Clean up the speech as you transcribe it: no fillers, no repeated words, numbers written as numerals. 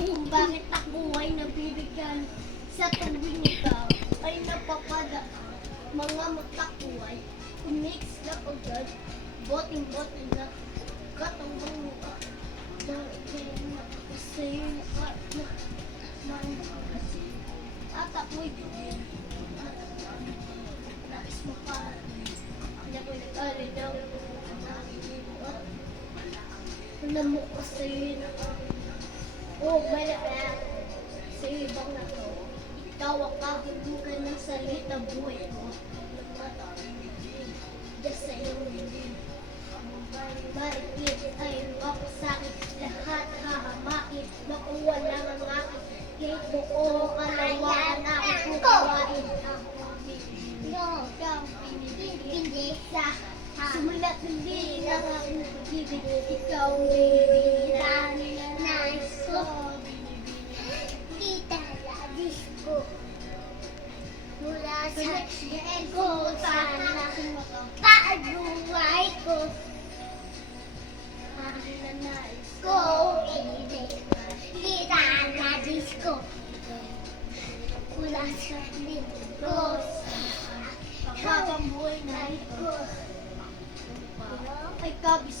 kung bakit ako ay nabibigyan sa tuwing ikaw ay napapada. Mga mata ko ay umix na agad, boting-boting na katambang mukha. Dahil na kasi at ako'y gawin. Nais mo pa. Hindi ako'y nag-alinaw. Alam mo kasi na balik na sa ibang na to. Ikaw ang kahulugan ng salita buhay mo. Diyan sa iyong hindi. Marikit ay ako sa akin. Lahat hahamakin. Makuha lang ang akin. Kahit buo kalawakan ako kukawain. Ikaw pinipindi sa sumulat hindi lang ang pag-ibig. Ikaw ang binibigyan na nais ko. Kita labis ko. Mula sa ko sana paabuhay ko. Ang nais ko ibig. Kita labis ko. Mula sa ko habang buhay na ito ay kabis